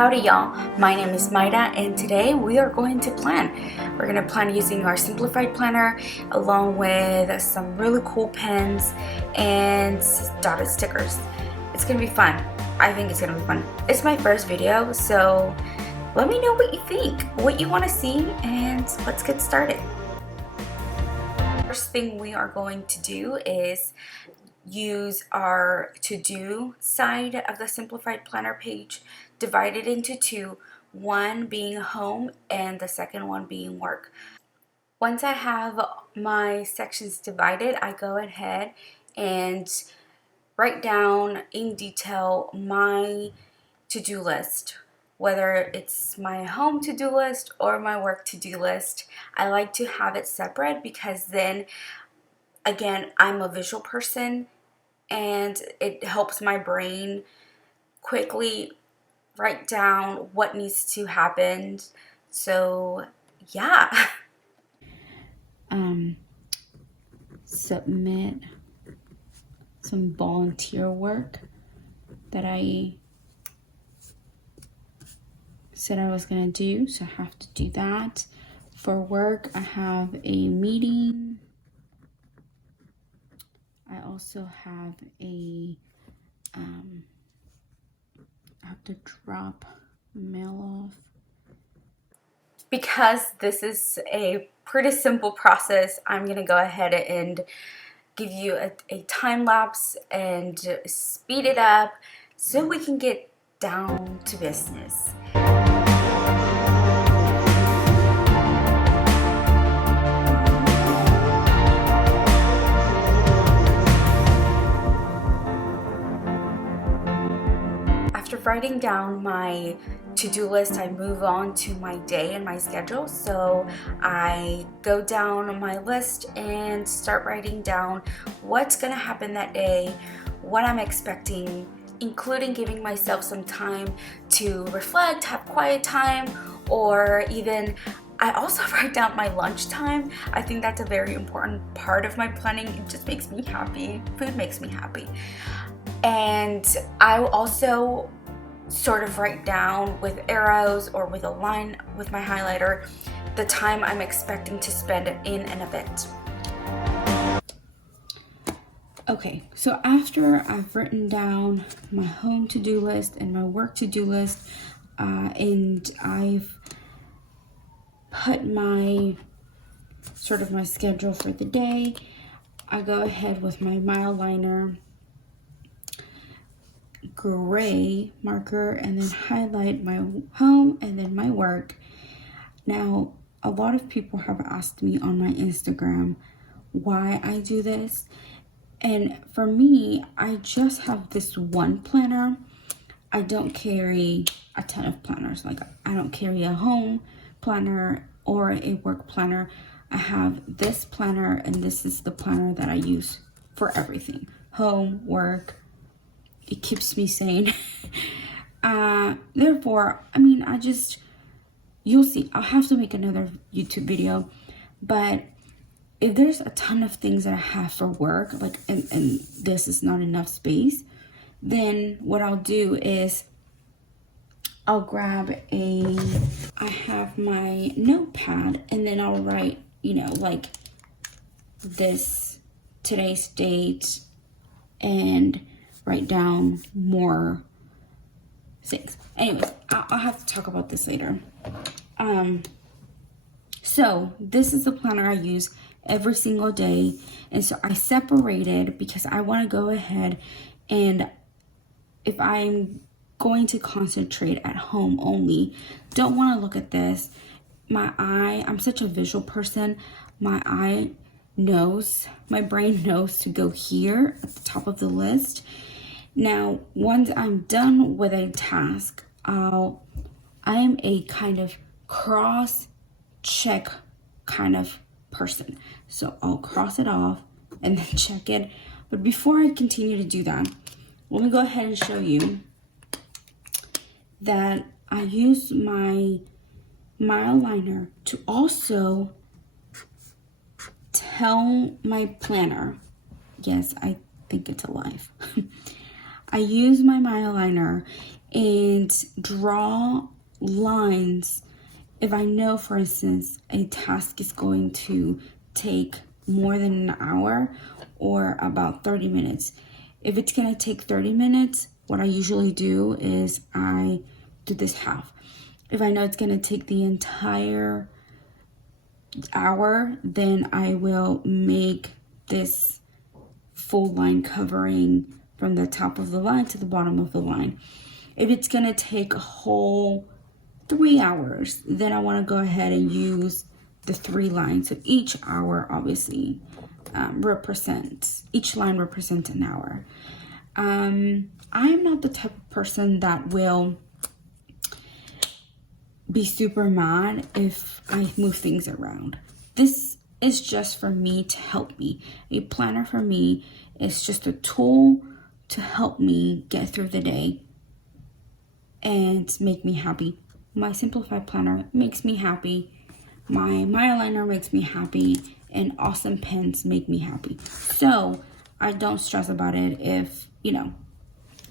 Howdy y'all, my name is Mayra and today we are going to plan. We're going to plan using our Simplified Planner along with some really cool pens and dotted stickers. It's going to be fun. I think it's going to be fun. It's my first video, so let me know what you think, what you want to see, and let's get started. First thing we are going to do is use our to-do side of the Simplified Planner page, divide it into two, one being home and the second one being work. Once I have my sections divided, I go ahead and write down in detail my to-do list, whether it's my home to-do list or my work to-do list. I like to have it separate because then, again, I'm a visual person and it helps my brain quickly write down what needs to happen. So yeah. Submit some volunteer work that I said I was gonna do, so I have to do that. For work, I have a meeting. I also have I have to drop mail off. Because this is a pretty simple process, I'm gonna go ahead and give you a time lapse and speed it up so we can get down to business. After writing down my to-do list, I move on to my day and my schedule. So I go down my list and start writing down what's gonna happen that day, what I'm expecting, including giving myself some time to reflect, have quiet time, or even I also write down my lunch time. I think that's a very important part of my planning. It just makes me happy. Food makes me happy. And I also sort of write down with arrows or with a line with my highlighter the time I'm expecting to spend in an event. Okay, so after I've written down my home to-do list and my work to-do list, and I've put my my schedule for the day, I go ahead with my Mildliner gray marker and then highlight my home and then my work. Now, a lot of people have asked me on my Instagram why I do this, and for me, I just have this one planner. I don't carry a ton of planners. Like, I don't carry a home planner or a work planner. I have this planner, and this is the planner that I use for everything: home, work. It keeps me sane. Therefore, I mean, you'll see, I'll have to make another YouTube video, but if there's a ton of things that I have for work, like, and this is not enough space, then what I'll do is I'll grab I have my notepad, and then I'll write, like today's date, and write down more things. Anyways, I'll have to talk about this later. So this is the planner I use every single day, and so I separated because I want to go ahead, and if I'm going to concentrate at home only, don't want to look at this. I'm such a visual person. My brain knows to go here at the top of the list. Now, once I'm done with a task, I am a kind of cross-check kind of person. So I'll cross it off and then check it. But before I continue to do that, let me go ahead and show you that I use my Mildliner to also tell my planner, yes, I think it's alive. I use my Mildliner and draw lines. If I know, for instance, a task is going to take more than an hour or about 30 minutes. If it's gonna take 30 minutes, what I usually do is I do this half. If I know it's gonna take the entire hour, then I will make this full line covering from the top of the line to the bottom of the line. If it's gonna take a whole 3 hours, then I want to go ahead and use the 3 lines. So each hour obviously each line represents an hour. I am not the type of person that will be super mad if I move things around. This is just for me to help me. A planner for me is just a tool to help me get through the day and make me happy. My Simplified Planner makes me happy. My Mayra makes me happy. And awesome pens make me happy. So I don't stress about it if,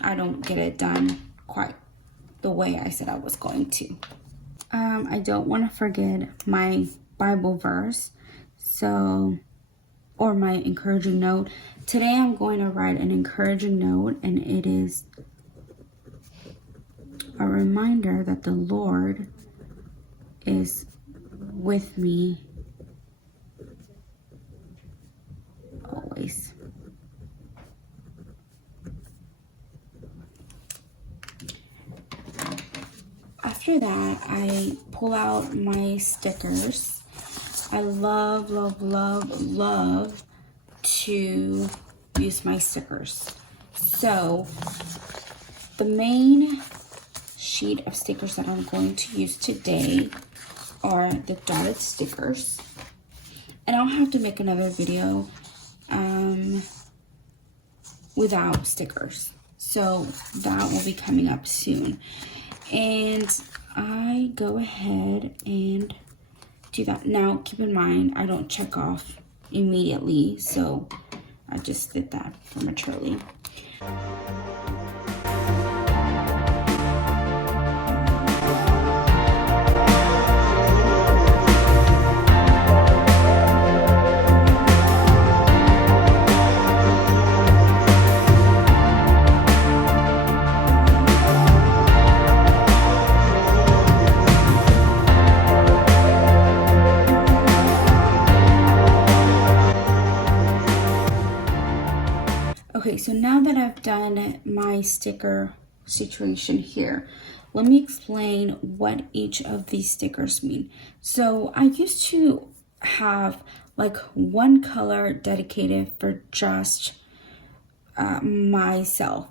I don't get it done quite the way I said I was going to. I don't want to forget my Bible verse. Or my encouraging note. Today I'm going to write an encouraging note, and it is a reminder that the Lord is with me always. After that, I pull out my stickers. I love to use my stickers. So the main sheet of stickers that I'm going to use today are the dotted stickers, and I'll have to make another video without stickers, so that will be coming up soon. And I go ahead and do that. Now keep in mind, I don't check off immediately, so I just did that prematurely. Okay, so now that I've done my sticker situation here, let me explain what each of these stickers mean. So I used to have like one color dedicated for just myself,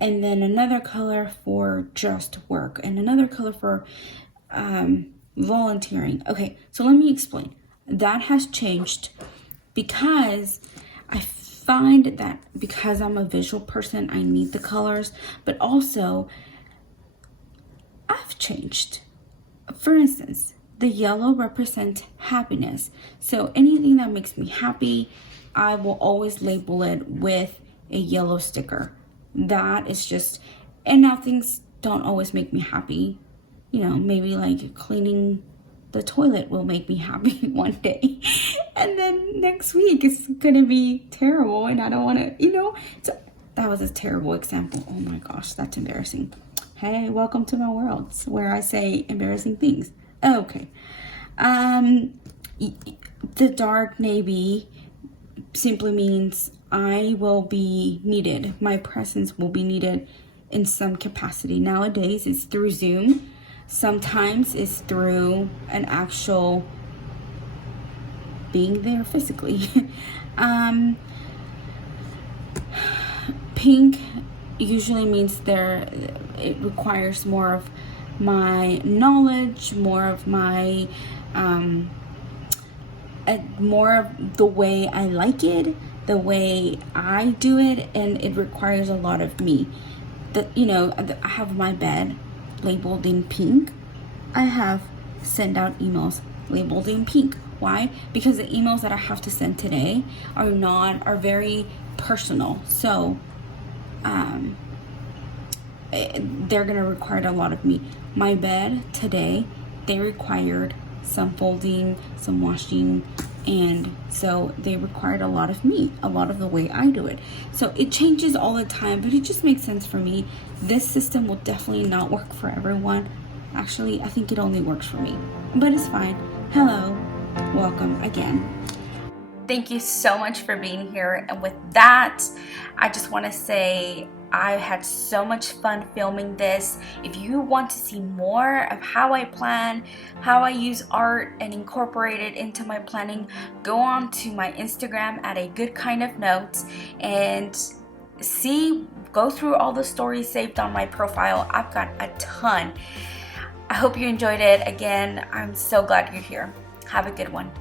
and then another color for just work, and another color for volunteering. Okay, so let me explain. That has changed because I find that because I'm a visual person, I need the colors, but also I've changed. For instance, the yellow represents happiness. So anything that makes me happy, I will always label it with a yellow sticker. That is just, and now things don't always make me happy. Maybe like cleaning the toilet will make me happy one day, and then next week it's gonna be terrible, and I don't want to, so that was a terrible example. Oh my gosh, that's embarrassing. Hey, welcome to my world where I say embarrassing things. Okay. The dark navy simply means I will be needed. My presence will be needed in some capacity. Nowadays it's through Zoom. Sometimes it's through an actual being there physically. Pink usually means it requires more of my knowledge, more of my more of the way I like it, the way I do it, and it requires a lot of me. I have my bed labeled in pink. I have sent out emails labeled in pink. Why? Because the emails that I have to send today are very personal. So they're gonna require a lot of me. My bed today, they required some folding, some washing, and so they required a lot of me, a lot of the way I do it. So it changes all the time, but it just makes sense for me. This system will definitely not work for everyone. Actually, I think it only works for me, but it's fine. Hello, welcome again. Thank you so much for being here. And with that, I just want to say I had so much fun filming this. If you want to see more of how I plan, how I use art and incorporate it into my planning, go on to my Instagram at a good kind of notes and go through all the stories saved on my profile. I've got a ton. I hope you enjoyed it. Again, I'm so glad you're here. Have a good one.